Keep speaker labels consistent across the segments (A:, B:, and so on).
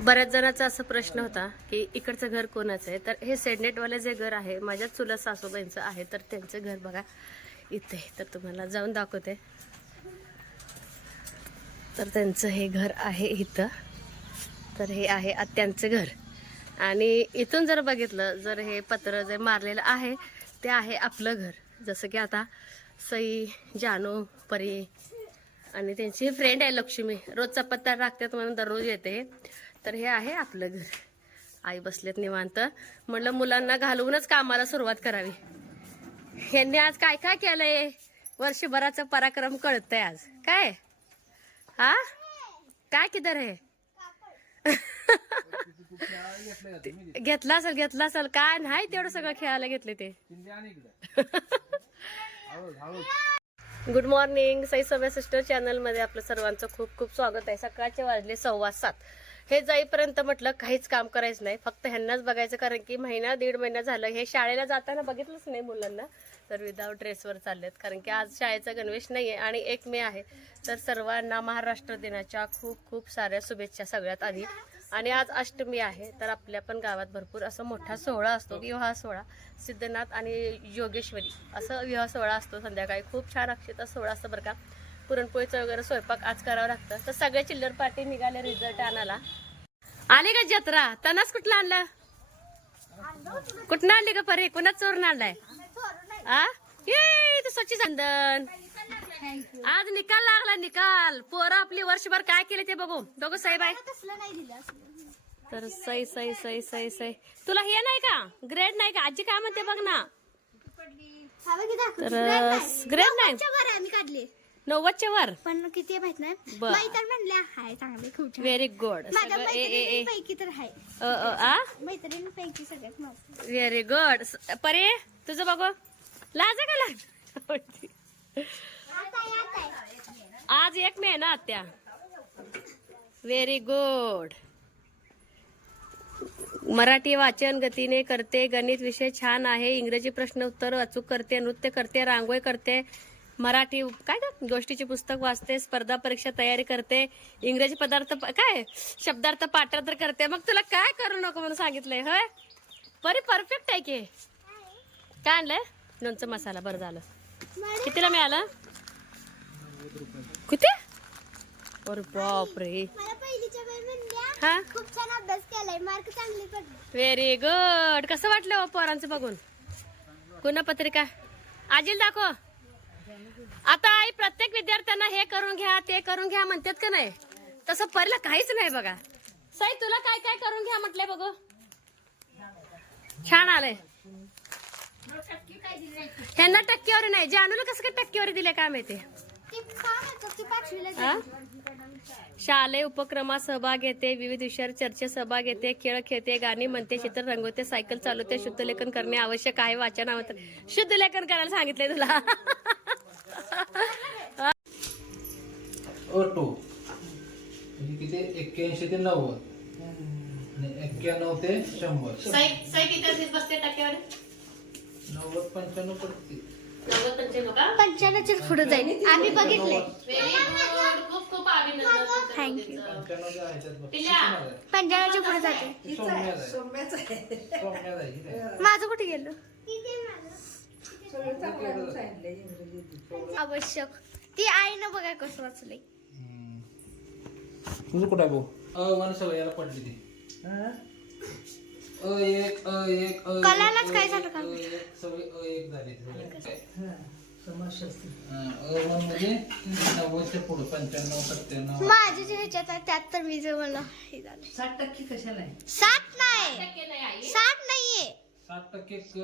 A: बऱ्याच जणांचा असा प्रश्न होता की इकडचं घर कोणाचं आहे? तर हे सेडनेटवाले जे घर आहे माझ्या चुलत सासूबाईंचं आहे तर त्यांचं घर बघा इथे. तर तुम्हाला जाऊन दाखवते. तर त्यांचं हे घर आहे इथं. तर हे आहे आत्यांचं घर. आणि इथून जर बघितलं जर हे पत्र जे मारलेलं आहे ते आहे आपलं घर. जसं की आता सई जानू परी आणि त्यांची फ्रेंड आहे लक्ष्मी. रोजचा पत्ता टाकतात म्हणून दररोज येते. तर हे आहे आपलं घर. आई बसलेत निवांत. म्हणलं मुलांना घालवूनच कामाला सुरुवात करावी. ह्यांनी आज काय काय केलंय? वर्षभराचा पराक्रम कळतंय आज. काय? हा? काय किधर आहे? घेतला असेल घेतला असेल. काय नाही तेवढं सगळं खेळायला घेतले ते. गुड मॉर्निंग साई सव्या सिस्टर चॅनलमध्ये आपलं सर्वांचं खूप खूप स्वागत आहे. सकाळचे वाजले सव्वा सात. हे जाईपर्यंत म्हटलं काहीच काम करायचं नाही. फक्त ह्यांनाच बघायचं कारण की महिना दीड महिना झालं. हे शाळेला जाताना बघितलंच नाही मुलांना. तर विदाऊट ड्रेसवर चाललेत. कारण की आज शाळेचा गणवेश नाही आहे आणि एक मे आहे. तर सर्वांना महाराष्ट्र दिनाच्या खूप खूप साऱ्या शुभेच्छा सगळ्यात आधी. आणि आज अष्टमी आहे तर आपल्या पण गावात भरपूर असं मोठा सोहळा असतो विवाह सोहळा. सिद्धनाथ आणि योगेश्वरी असं विवाह सोहळा असतो संध्याकाळी. खूप छान अक्षता सोहळा असतो बरं का. पुरणपोळीचं वगैरे स्वयंपाक आज करावं लागतं. तर सगळे चिल्लर पार्टी निघाले रिझल्ट आणायला. आली का जत्रा? तनाच कुठला आणला? कुठनं आणली का परे? कुणाच चोरून आणलाय? आ? ये तू स्वच्छ चंदन. आज निकाल लागला निकाल. पोरं आपली वर्षभर काय केले ते बघू. बघू साहेब आहे. तर सई सई सई सई सई. तुला हे नाही का? ग्रेड नाही का? आजी काय म्हणते बघ ना. तर. ग्रेड नाही. नव्वदच्या वर
B: पण किती माहीत नाही. म्हणल्या हाय चांगले खूप
A: व्हेरी गुड
B: मैत्रिणींपैकी तर हाय
A: आ?
B: मैत्रिणींपैकी सगळ्यात
A: व्हेरी गुड परे तुझं बघू. लाज का लाज? आज एक मे ना आत्या. व्हेरी गुड मराठी वाचन गतीने करते गणित विषय छान आहे इंग्रजी प्रश्न उत्तर अचूक करते नृत्य करते रांगोळी करते मराठी काय का गोष्टीचे पुस्तक वाचते स्पर्धा परीक्षा तयारी करते इंग्रजी पदार्थ काय? शब्दार्थ पाठांतर करते. मग तुला काय करू नको म्हणून सांगितलंय होय? परी परफेक्ट आहे की. काय आणलंय? लोणचं मसाला बरं झालं. कितीला मिळालं? किती अरे हा?
B: खूप छान अभ्यास केलाय मार्क चांगले पडले.
A: व्हेरी गुड कसं वाटलं हो पोरांचं बघून? गुणपत्रिका आजील दाखव. आता आई प्रत्येक विद्यार्थ्यांना हे करून घ्या ते करून घ्या म्हणतात का नाही? तसं परीला काहीच नाही बघा. साई तुला काय काय करून घ्या म्हटलंय बघू? छान आलंय. ह्यांना टक्केवारी नाही. जानूला कसं काय टक्केवारी दिले काय माहिती
B: ती छान होतं ती पाचवीला
A: हा?
B: गेली.
A: शालेय उपक्रमात सहभाग घेते विविध विषयावर चर्चेत सहभाग घेते खेळ खेळते गाणी म्हणते चित्र रंगवते सायकल चालवते शुद्ध लेखन करणे आवश्यक आहे वाचन आवडतं शुद्ध लेखन करायला सांगितलंय तुला.
C: म्हणजे किती? एक्क्याऐंशी ते नव्वद. आणि एक्क्याण्णव ते शंभर.
A: बसते टक्केवारी
C: नव्वद पंच्याण्णव पडते
B: पंच्याण्णवच्या पुढे जाईल आम्ही बघितले.
A: खूप खूप?
B: पंच्याण्णवच्या पुढे जाते? माझं कुठे गेलं आवश्यक ती आईनं बघा कसं वाचलंय
C: हम्म. तुझं कुठं आहे भाऊ अ वन सगळं याला पडली ती अ एक अ एक अ एक,
B: कलालाच
C: अ
B: काय
C: एक,
B: झालं का?
C: अ एक, सगळे अ एक झाले अ वन म्हणजे नव्वदच्या पुढं पंच्याण्णव सत्त्याण्णव
B: माझ्या जे ह्याच्यात आहे त्यात तर मी जे मला हे झालं.
D: साठ टक्के कशाला आहे?
B: साठ नाही.
A: टक्के नाही आई.
B: साठ नाहीये.
C: सात टक्के क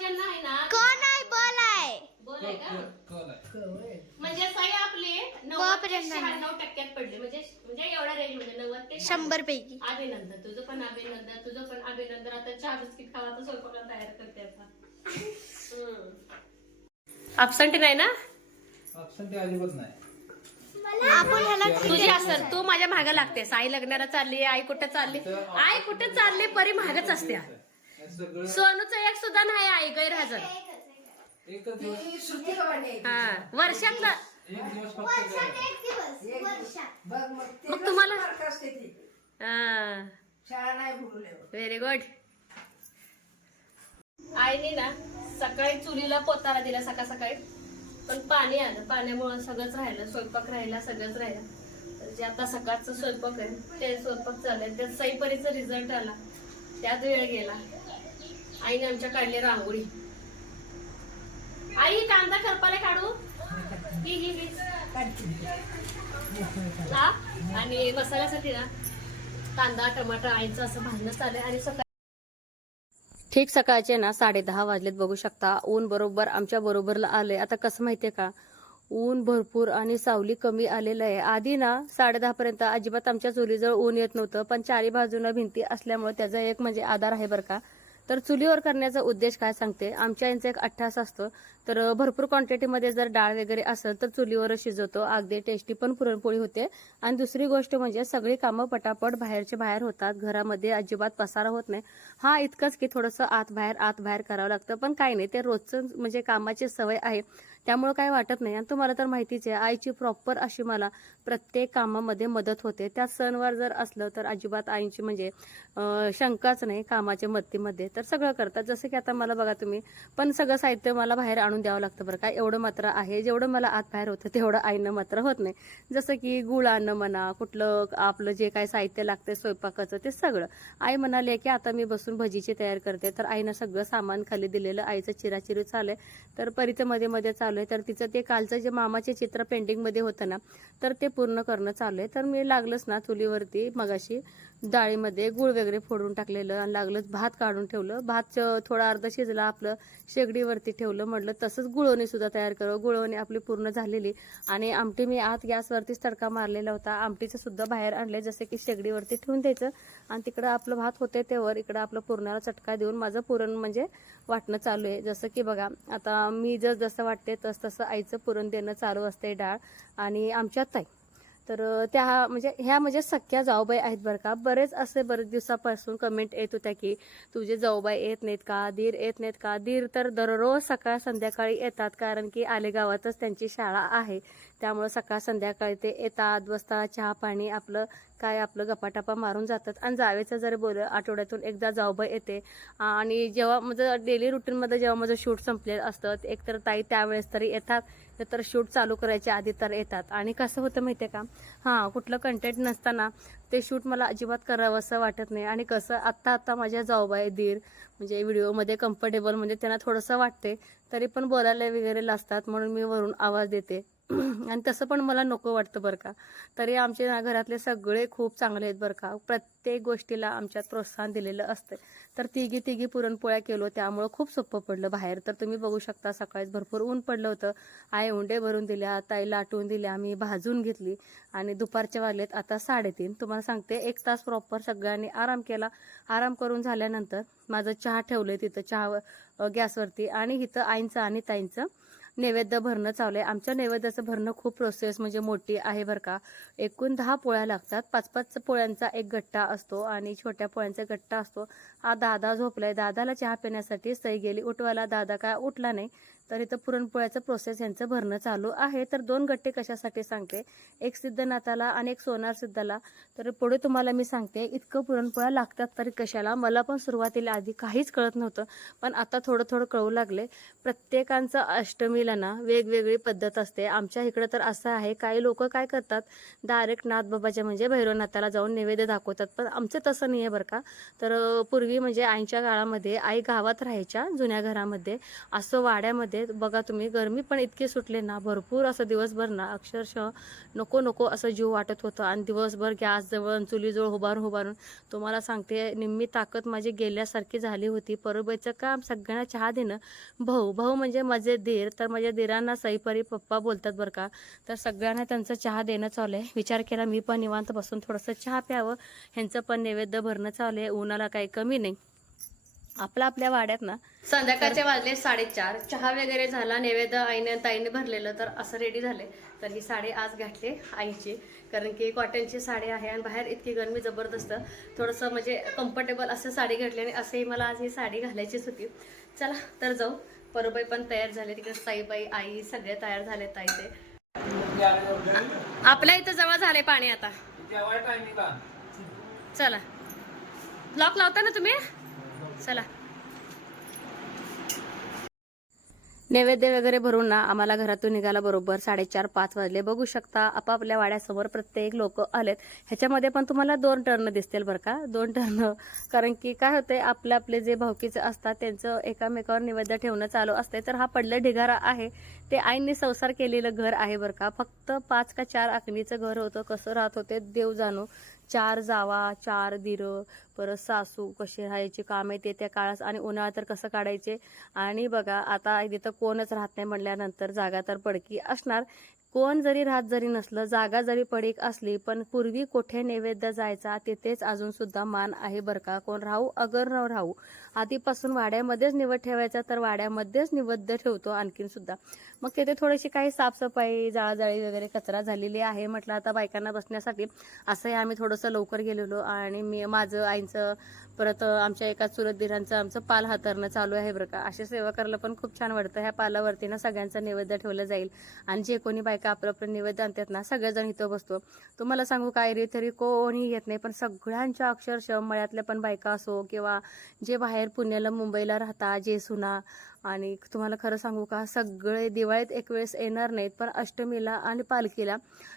A: ज्यांना आहे ना.
B: क नाही बल. आहे
A: बोल आहे का?
C: क- कल आहे
D: कवय
A: म्हणजे सही आपले नव्वद ते
B: बापरे, नाही.
A: शहाण्णव टक्क्यात पडले. म्हणजे म्हणजे एवढ्या रेंजमध्ये नव्वद ते
B: शंभर पैकी
A: अभिनंदन. तुझं पण अभिनंदन तुझं पण अभिनंदन. आता चहा बिस्किट खावा तर स्वयंपाकाला तयार करते आता. अबसंट नाही ना?
C: Absent अजिबात नाही.
B: आपण ह्याला
A: तुझी तू माझ्या मागे लागतेस. आई लग्नाला चालली आई कुठं चालली? आई कुठं चालली? परी महागच असते.
C: सगळं
A: सोनूचं एक सुद्धा नाही आई. गैरहजर.
C: एकच दिवस
D: श्रुती कवाडे
A: हा वर्षातलं
C: एक दिवस फक्त गेला.
B: एक दिवस वर्षात.
D: बघ मग ते
A: मग तुम्हाला हा.
D: शाळा नाही
A: व्हेरी गुड आईने ना सकाळी चुलीला पोतारा दिला सकाळ सकाळी. पण पाणी आलं. पाण्यामुळे सगळंच राहिलं. स्वयंपाक राहिला सगळंच राहिलं. तर जे आता सकाळचं स्वयंपाक आहे ते स्वयंपाक चालू आहे. त्यात सईपरीचा रिझल्ट आला. त्यात वेळ गेला. आईने आमच्या काढली रांगोळी. आई कांदा करपाले काढू? हा आणि मसाल्यासाठी ना कांदा टमाटर आईचं असं भाजणं चाललंय आणि सकाळी ठीक सकाळचे ना साडे दहा वाजलेत बघू शकता. ऊन बरोबर आमच्या बरोबरला आलंय. आता कसं माहितीये का? ऊन भरपूर आणि सावली कमी आलेलं आहे. आधी ना साडे दहा पर्यंत अजिबात आमच्या चुलीजवळ ऊन येत नव्हतं पण चारी बाजूला भिंती असल्यामुळे त्याचा एक म्हणजे आधार आहे बरं का. तर चुलीवर करण्याचा उद्देश काय सांगते? आमच्या यांचा एक अठ्ठास असतो. तर भरपूर क्वांटिटीमध्ये जर डाळ वगैरे असेल तर चुलीवर शिजवतो. अगदी टेस्टी पण पुरणपोळी होते. आणि दुसरी गोष्ट म्हणजे सगळी कामं पटापट बाहेरचे बाहेर होतात. घरामध्ये अजिबात पसारा होत नाही. हा इतकंच की थोडंसं आत बाहेर आत बाहेर करावं लागतं. पण काही नाही ते रोजचं म्हणजे कामाची सवय आहे. त्यामुळे काय वाटत नाही. आणि तुम्हाला तर माहितीच आहे आईची प्रॉपर अशी मला प्रत्येक कामामध्ये मदत होते. त्या सणवार जर असलं तर अजिबात आईची म्हणजे शंकाच नाही कामाच्या मदतीमध्ये. तर सगळं करतात. जसं की आता मला बघा तुम्ही पण सगळं साहित्य मला बाहेर आणून द्यावं लागतं बरं. का एवढं मात्र आहे जेवढं मला आत बाहेर होतं तेवढं आईनं मात्र होत नाही. जसं की गुळ आणणं म्हणा कुठलं आपलं जे काय साहित्य लागतं स्वयंपाकाचं ते सगळं. आई म्हणाली की आता मी बसून भजीची तयार करते. तर आईनं सगळं सामान खाली दिलेलं आईचं चिराचिरी चालू आहे तर परीचं मध्ये मध्ये चालू आहे तर तिचं ते कालचं जे मामाचे चित्र पेंटिंगमध्ये होतं ना तर ते पूर्ण करणं चालू आहे तर मी लागलंच ना चुलीवरती मगाशी डाळीमध्ये गुळ वगैरे फोडून टाकलेलं आणि लागलंच भात काढून ठेवलं. भात थोडा अर्ध शिजला आपलं शेगडीवरती ठेवलं म्हटलं तसंच गुळवणी सुद्धा तयार करू. गुळवणी आपली पूर्ण झालेली. आणि आमटी मी आत गॅसवरतीच तडका मारलेला होता. आमटीचं सुद्धा बाहेर आणले जसे की शेगडीवरती ठेवून द्यायचं. आणि तिकडं आपलं भात होते तेवर इकडं आपलं पुरणाला चटका देऊन माझं पुरण म्हणजे वाटणं चालू आहे. जसं की बघा आता मी जस जसं वाटते तस तसं आईचं पुरण देणं चालू असते डाळ. आणि आमच्या ताई तर त्या म्हणजे ह्या म्हणजे सख्या जाऊबाई आहेत बरं का. बरेच असे बरेच दिवसापासून कमेंट येत होत्या की तुझे जाऊबाई येत नाहीत का? धीर येत नाहीत का? धीर तर दररोज सकाळ संध्याकाळी येतात कारण की आलेगावातच त्यांची शाळा आहे. त्यामुळं सकाळ संध्याकाळी ते येतात बसतात चहा पाणी आपलं काय आपलं गपाटापा मारून जातात. आणि जावेचं जर बोल आठवड्यातून एकदा जाऊबाई येते. आणि जेव्हा माझं डेली रुटीनमध्ये जेव्हा माझं शूट संपलेलं असतं एक तर ताई त्यावेळेस तरी येतात तर शूट चालू करायच्या आधी तर येतात. आणि कसं होतं माहिती आहे का? हां कुठलं कंटेंट नसताना ते शूट मला अजिबात करावं असं वाटत नाही. आणि कसं आत्ता आत्ता माझ्या जाऊबाई दीर म्हणजे व्हिडिओमध्ये कम्फर्टेबल म्हणजे त्यांना थोडंसं वाटते तरी पण बोलायला वगैरे लाजतात म्हणून मी वरून आवाज देते. आणि तसं पण मला नको वाटतं बरं का. तरी आमचे ना घरातले सगळे खूप चांगले आहेत बरं का. प्रत्येक गोष्टीला आमच्यात प्रोत्साहन दिलेलं असतं तर तिघी तिघी पुरणपोळ्या केलो त्यामुळं खूप सोपं पडलं बाहेर. तर तुम्ही बघू शकता सकाळीच भरपूर ऊन पडलं होतं. आई उंडे भरून दिल्या ताई लाटून दिल्या आम्ही भाजून घेतली. आणि दुपारच्या वाजलेत आता साडेतीन. तुम्हाला सांगते एक तास प्रॉपर सगळ्यांनी आराम केला. आराम करून झाल्यानंतर माझं चहा ठेवलं तिथं चहा गॅसवरती. आणि इथं आईंचं आणि ताईंचं. नैवेद्य भरणं चालू आहे आमच्या नैवेद्याचं भरणं खूप प्रोसेस म्हणजे मोठी आहे बरं का. एकूण दहा पोळ्या लागतात. पाच पाच पोळ्यांचा एक गट्टा असतो आणि छोट्या पोळ्यांचा गट्टा असतो. हा दादा झोपलाय. दादाला चहा पिण्यासाठी सई गेली. उठवायला दादा काय उठला नाही. तर इथं पुरणपोळ्याचं प्रोसेस यांचं भरणं चालू आहे. तर दोन गट्टे कशासाठी सांगते. एक सिद्धनाथाला आणि एक सोनार सिद्धाला. तर पुढे तुम्हाला मी सांगते इतकं पुरणपोळ्या लागतात तरी कशाला? मला पण सुरुवातीला आधी काहीच कळत नव्हतं पण आता थोडं थोडं कळू लागले. प्रत्येकांचं अष्टमीला ना वेगवेगळी पद्धत असते. आमच्या इकडं तर असं आहे काही लोक काय करतात डायरेक्ट नाथबाबाच्या म्हणजे भैरवनाथाला जाऊन नैवेद्य दाखवतात पण आमचं तसं नाही आहे बरं का. तर पूर्वी म्हणजे आईच्या काळामध्ये आई गावात राहायच्या जुन्या घरामध्ये असं वाड्यामध्ये बघा तुम्ही गरमी पण इतकी सुटले ना भरपूर असं दिवसभर ना अक्षरशः नको नको असं जीव वाटत होतं. आणि दिवसभर गॅस जवळ चुलीजवळ उभारून उभारून तुम्हाला सांगते निम्मी ताकद माझी गेल्यासारखी झाली होती. परबाईचं काम सगळ्यांना चहा देणं. भाऊ भाऊ म्हणजे माझे दीर. तर माझ्या दिरांना सईपरी पप्पा बोलतात बरं का. तर सगळ्यांना त्यांचं चहा देणं चालू आहे विचार केला मी पण निवांत बसून थोडंसं चहा प्यावं. ह्यांचं पण नैवेद्य भरणं चालू आहे उन्हाला काही कमी नाही. आपला आपल्या वाड्यात ना. संध्याकाळचे वाजले साडेचार. चहा वगैरे झाला नैवेद्य आईने ताईने भरलेलं तर असं रेडी झाले. तर ही साडी आज घातली आईची. कारण की कॉटनची साडी आहे आणि बाहेर इतकी गरमी जबरदस्त. थोडंसं म्हणजे कम्फर्टेबल असं साडी घातली आणि असंही मला आज ही साडी घालायचीच होती. चला तर जाऊ. परबाई पण तयार झाले. तिकडे साईबाई आई सगळे तयार झाले ताई ते आपल्या इथं जवळ झाले पाणी आता. चला. लॉक लावता ना तुम्ही? चला. नैवेद्य वगैरे भरून ना आम्हाला घरातून निघाला बरोबर साडेचार पाच वाजले. बघू शकता आपापल्या वाड्यासमोर प्रत्येक लोक आलेत. ह्याच्यामध्ये पण तुम्हाला दोन टर्न दिसतील बरं का? दोन टर्न. कारण की काय होते आपले आपले जे भावकीचे असतात त्यांचं एकामेकावर निवेद्य ठेवणं चालू असते तर हा पडलं ढिगारा आहे. ते आईंनी संसार केलेलं घर आहे बरं का? फक्त पाच का चार आखणीचं घर होतं. कसं राहत होते देव जाणू. चार जावा चार दिर परत सासू कशी राहायची काम ते त्या काळात आणि उन्हाळा तर कसं काढायचे? आणि बघा आता तिथं कोणच राहत नाही म्हणल्यानंतर जागा तर पडकी असणार. कोण जरी राहत जरी नसलं जागा जरी पडीक असली पण पूर्वी कुठे नैवेद्य जायचा तिथेच अजून सुद्धा मान आहे बरं का? कोण राहू? अगर न राहू. आधीपासून वाड्यामध्येच निवड ठेवायचा तर वाड्यामध्येच निवद्य ठेवतो आणखीन सुद्धा. मग तिथे थोडीशी काही साफसफाई जाळजाळी वगैरे कचरा झालेली आहे. म्हटलं आता बायकांना बसण्यासाठी असंही आम्ही थोडंसं लवकर गेलेलो आणि मी माझं आईचं परत आमच्या एका चुलत दिरांचं आमचं पाल हातरणं चालू आहे बरं का. अशी सेवा करायला पण खूप छान वाटतं. ह्या पालावरती ना सगळ्यांचं नैवेद्य ठेवलं जाईल. आणि जे कोणी बायका आपलं आपलं नैवेद्य आणतात ना सगळेजण इथं बसतो. तुम्हाला सांगू काय रे तरी कोणी येत नाही पण सगळ्यांच्या अक्षरशः मळ्यातल्या पण बायका असो किंवा जे बाहेर पुण्याला मुंबईला राहता जे सुना आणि तुम्हाला खरं सांगू का सगळे दिवाळीत एक वेळेस येणार नाहीत पण अष्टमीला आणि पालखीला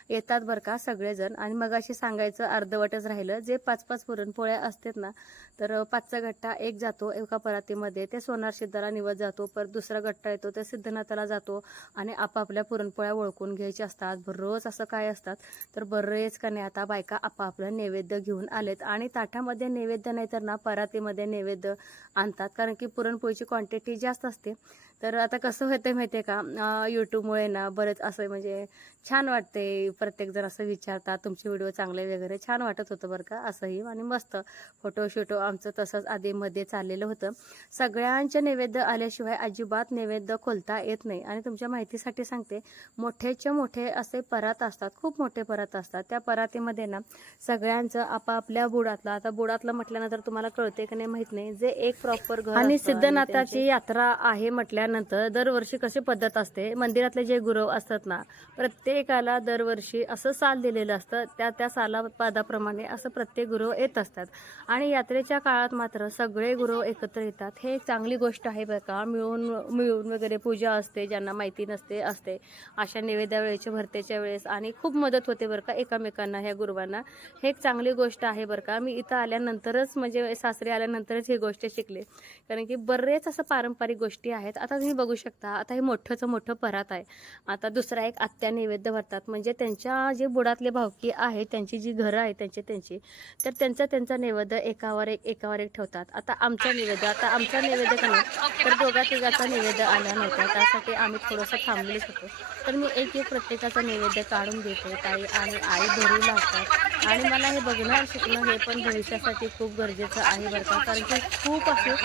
A: येतात बरं का सगळेजण. आणि मग अशी सांगायचं अर्धवटच राहिलं. जे पाच पाच पुरणपोळ्या असतात ना तर पाचचा गट्टा एक जातो एका परातीमध्ये. ते सोनार सिद्धाला निवत जातो परत दुसरा गट्टा येतो ते सिद्धनाथाला जातो आणि आपापल्या पुरणपोळ्या ओळखून घ्यायच्या असतात. बरंच असं काय असतात तर बरेच का नाही आता बायका आपापलं नैवेद्य घेऊन आलेत. आणि ताटामध्ये नैवेद्य नाही तर ना परातीमध्ये नैवेद्य आणतात. कारण की पुरणपोळीची क्वांटिटी जास्त असते. तर आता कसं होतं माहिती आहे का यूट्यूबमुळे ना बरेच असं म्हणजे छान वाटते प्रत्येकजण असं विचारतात तुमचे व्हिडिओ चांगले वगैरे छान वाटत होतं बरं का? असंही आणि मस्त. फोटो शोटो आमचं तसंच आधीमध्ये चाललेलं होतं. सगळ्यांचे नैवेद्य आल्याशिवाय अजिबात नैवेद्य खोलता येत नाही. आणि तुमच्या माहितीसाठी सांगते मोठेच्या मोठे असे परात असतात खूप मोठे परात असतात. त्या परातीमध्ये ना सगळ्यांचं आपापल्या बुडातलं आता बुडातलं म्हटल्यानंतर तुम्हाला कळते की नाही माहीत नाही जे एक प्रॉपर घर आणि सिद्धनाथाची यात्रा आहे म्हटल्यानंतर दरवर्षी कशी पद्धत असते? मंदिरातले जे गुरव असतात ना प्रत्येकाला दरवर्षी असं साल दिलेलं असतं. त्या त्या साला पदाप्रमाणे असं प्रत्येक गुरव येत असतात. आणि यात्रेच्या काळात मात्र सगळे गुरव एकत्र येतात. हे एक चांगली गोष्ट आहे बरं का. मिळून मिळून वगैरे पूजा असते ज्यांना माहिती नसते असते. अशा निवेद्या वेळेच्या भरतेच्या वेळेस आणि खूप मदत होते बरं का एकामेकांना ह्या गुरुवांना. हे एक चांगली गोष्ट आहे बरं का. मी इथं आल्यानंतरच म्हणजे सासरे आल्यानंतरच ही गोष्ट शिकले. कारण की बरेच असं पारंपरिक गोष्टी आहेत. आता तुम्ही बघू शकता. आता हे मोठंचं मोठं परात आहे. आता दुसरा एक आत्या नैवेद्य भरतात. म्हणजे त्यांच्या जे बुडातले भावकी आहेत त्यांची जी घरं आहेत त्यांची त्यांची तर त्यांचा त्यांचा नैवेद्य एकावर एक एकावर एक ठेवतात. आता आमचा नैवेद्य आता आमचा नैवेद्य कमी नाही तर दोघा तिघाचा नैवेद्य आला नव्हता. त्यासाठी आम्ही थोडंसं थांबलेच होतो. तर मी एक एक प्रत्येकाचा नैवेद्य काढून देते ताई आणि आई भरू लागतात. आणि मला हे बघणार शिकणं हे पण भविष्यासाठी खूप गरजेचं आहे बरं का? कारण की खूप असे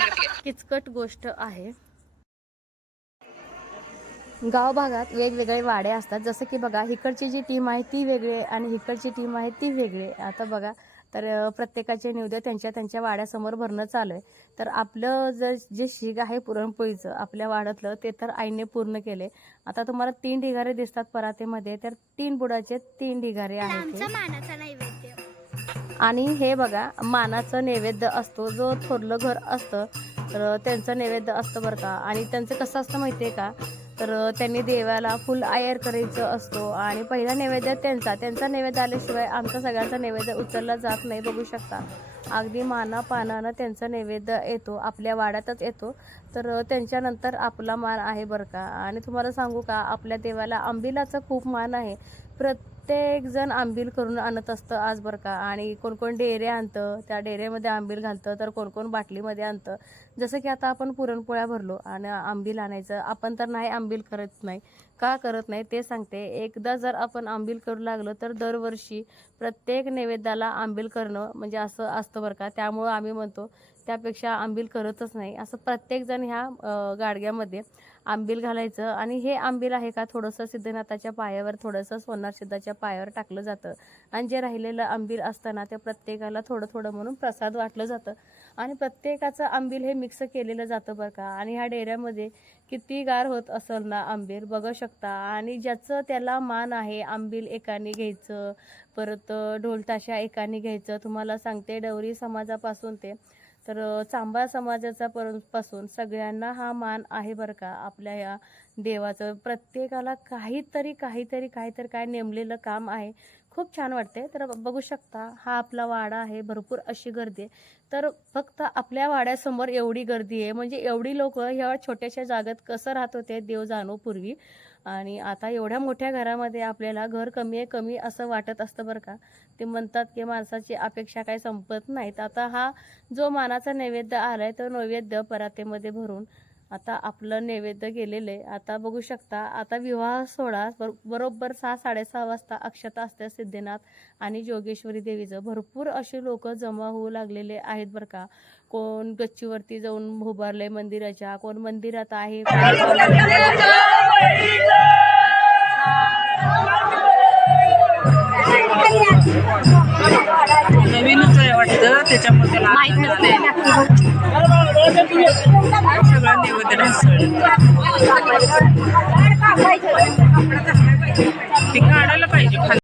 A: किचकट गोष्ट आहे. गाव भागात वेगवेगळे वाडे असतात. जसं की बघा इकडची जी टीम आहे ती वेगळी आणि इकडची टीम आहे ती वेगळी. आता बघा तर प्रत्येकाचे निवेद्य त्यांच्या त्यांच्या वाड्यासमोर भरणं चालू आहे. तर आपलं जर जे शिग आहे पुरणपोळीचं आपल्या वाड्यातलं ते तर आईने पूर्ण केले. आता तुम्हाला तीन ढिगारे दिसतात परातीमध्ये तर तीन बुडाचे तीन ढिगारे आहेत आणि हे बघा मानाचं नैवेद्य असतो. जो थोरलं घर असतं तर त्यांचं नैवेद्य असतं बरं का. आणि त्यांचं कसं असतं माहिती आहे का? तर त्यांनी देवाला फुल आयर करायचं असतो आणि पहिला नैवेद्य त्यांचा. त्यांचा नैवेद्य आल्याशिवाय आमचा सगळ्यांचा नैवेद्य उचलला जात नाही बघू शकता. अगदी माना पानानं त्यांचा नैवेद्य येतो आपल्या वाड्यातच येतो. तर त्यांच्यानंतर आपला मान आहे बरं का. आणि तुम्हाला सांगू का आपल्या देवाला आंबिलाचा खूप मान आहे. प्रत प्रत्येकजण आंबील करून आणत असतं आज बरं का. आणि कोण कोण डेरे आणतं त्या डेऱ्यामध्ये आंबील घालतं तर कोण कोण बाटलीमध्ये आणतं. जसं की आता आपण पुरणपोळ्या भरलो आणि आंबील आणायचं. आपण तर नाही आंबील करत नाही. का करत नाही ते सांगते. एकदा जर आपण आंबील करू लागलो तर दरवर्षी प्रत्येक नैवेद्याला आंबील करणं म्हणजे असं असतं बरं का. त्यामुळं आम्ही म्हणतो त्यापेक्षा आंबील करतच नाही. असं प्रत्येकजण ह्या गाडग्यामध्ये आंबील घालायचं आणि हे आंबील आहे का थोडंसं सिद्धनाथाच्या पायावर थोडंसं सोनार सिद्धाच्या पायावर टाकलं जातं. आणि जे राहिलेलं आंबील असताना ते प्रत्येकाला थोडं थोडं म्हणून प्रसाद वाटलं जातं. आणि प्रत्येकाचं आंबील हे मिक्स केलेलं जातं बरं का. आणि ह्या डेऱ्यामध्ये किती गार होत असेल ना आंबील बघू शकता. आणि ज्याचं त्याला मान आहे आंबील एकाने घ्यायचं परत ढोलताशा एकाने घ्यायचं तुम्हाला सांगते डवरी समाजापासून ते तर चांबा समाजाचा परपासून सगळ्यांना हा मान आहे बरं का आपल्या या देवाचं. प्रत्येकाला काहीतरी काहीतरी काहीतरी काय नेमलेलं काम आहे. खूप छान वाटते तर बघू शकता हा आपला वाडा आहे भरपूर अशी गर्दी आहे. तर फक्त आपल्या वाड्यासमोर एवढी गर्दी आहे. म्हणजे एवढी लोक ह्या छोट्याशा जागेत कसं राहत होते देव जाणो पूर्वी आणि आता एवढ्या मोठ्या घरामध्ये आपल्याला घर कमी आहे कमी असं वाटत असतं बरं का. ते म्हणतात की माणसाची अपेक्षा काही संपत नाहीत आता हा जो मानाचा नैवेद्य आलाय तो नैवेद्य परातेमध्ये भरून आता आपलं नैवेद्य गेलेलं. आहे आता बघू शकता आता विवाह सोहळा बर- बरोबर सहा साडेसहा वाजता अक्षता असते सिद्धनाथ आणि जोगेश्वरी देवीचं. भरपूर असे लोक जमा होऊ लागलेले आहेत बरं का. कोण गच्चीवरती जाऊन उभारले मंदिराच्या कोण मंदिरात आहे.
B: नवीनच आहे वाटतं त्याच्यामुळे सगळं ते काढायला पाहिजे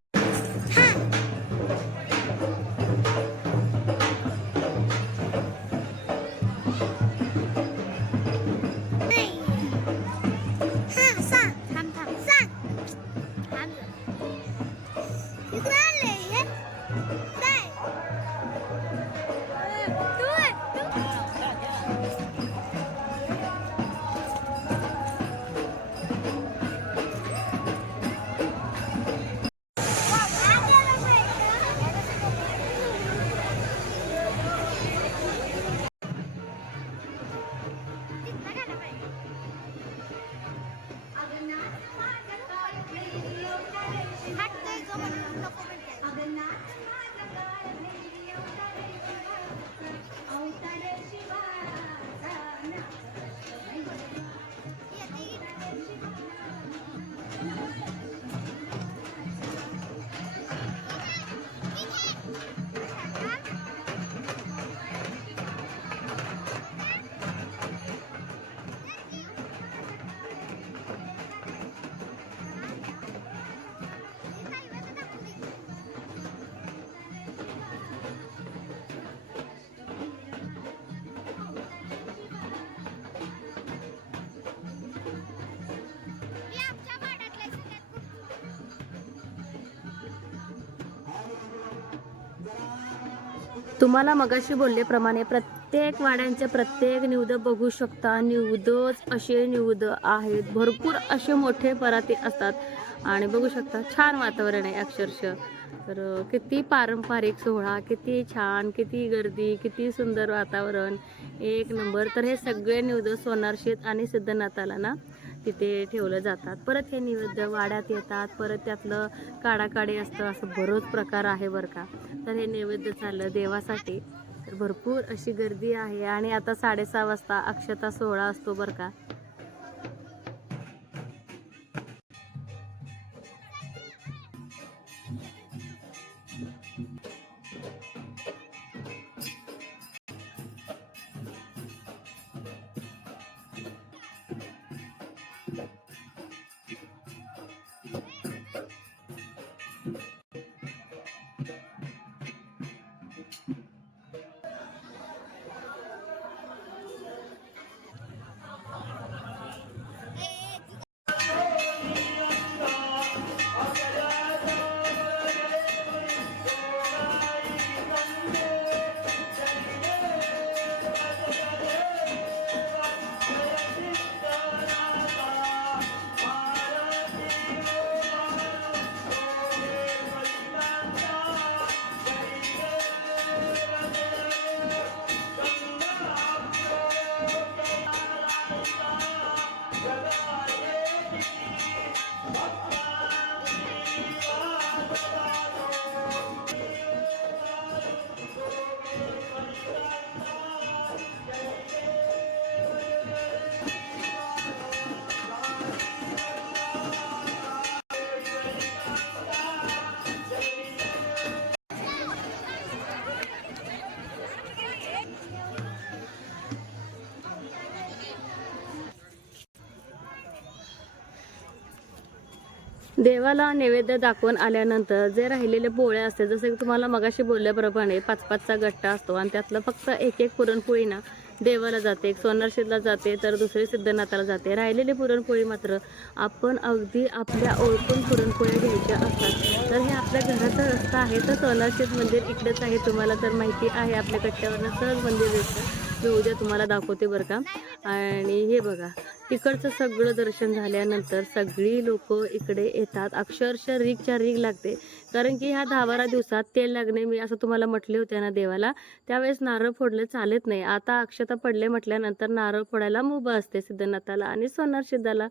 A: तुम्हाला मगाशी बोलल्याप्रमाणे प्रत्येक वाड्यांचे प्रत्येक निवद बघू शकता. निवदच असे निवद आहेत. भरपूर असे मोठे पराते असतात. आणि बघू शकता छान वातावरण आहे अक्षरशः. तर किती पारंपरिक सोहळा किती छान किती गर्दी किती सुंदर वातावरण. एक नंबर. तर हे सगळे निवद सोनारशेत आणि सिद्धनाथाला ना? तिथे ठेवलं जातात. परत हे निवेद्य वाड्यात येतात. परत त्यातलं काडाकाडी असतं. असं बरंच प्रकार आहे बरं का. तर हे नैवेद्य चाललं देवासाठी. तर भरपूर अशी गर्दी आहे. आणि आता साडेसहा वाजता अक्षता सोहळा असतो बरं का. देवाला नैवेद्य दाखवून आल्यानंतर जे राहिलेले पोळे असते जसं की तुम्हाला मगाशी बोलल्याप्रमाणे पाच पाचचा गट्टा असतो आणि त्यातलं फक्त एक एक पुरणपोळी ना देवाला जाते एक सोनारशीला जाते तर दुसरी सिद्धनाथाला जाते. राहिलेली पुरणपोळी मात्र आपण अगदी आपल्या ओळखून पुरणपोळ्या घ्यायच्या असतात. तर हे आपल्या घराचा रस्ता आहे तर सोनारशीत मंदिर इकडेच आहे तुम्हाला तर माहिती आहे आपल्या कट्ट्यावरनं सहज मंदिर दिसतं. मी उद्या तुम्हाला दाखवते बरं का. आणि हे बघा तिकडचं सगळं दर्शन झाल्यानंतर सगळी लोक इकडे येतात. अक्षरशः रीगच्या रीग लागते. कारण की ह्या दहा बारा दिवसात तेल लागणे मी असं तुम्हाला म्हटले होते ना देवाला त्यावेळेस नारळ फोडले चालत नाही. आता अक्षता पडले म्हटल्यानंतर नारळ फोडायला मुभा असते सिद्धनाथाला आणि सोनार सिद्धाला.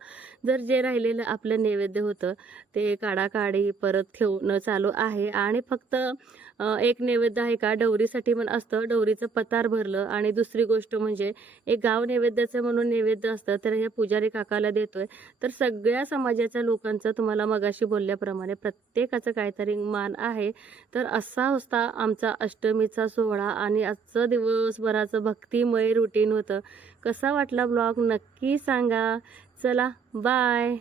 A: जर जे राहिलेलं आपलं नैवेद्य होतं ते काढाकाढी परत ठेवणं चालू आहे. आणि फक्त एक नैवेद्य आहे का? डवरीसाठी पण असतं. डवरीचं पतार भरलं आणि दुसरी गोष्ट म्हणजे एक गाव नैवेद्याचं म्हणून नैवेद्य असतं तर हे पुजारी काकाला देतोय. तर सगळ्या समाजाच्या लोकांचं तुम्हाला मगाशी बोलल्याप्रमाणे प्रत्येकाचं काहीतरी मान आहे. तर असा होता आमचा अष्टमीचा सोहळा आणि आजचं दिवसभराचं भक्तिमय रुटीन होतं. कसा वाटला ब्लॉग नक्की सांगा. चला बाय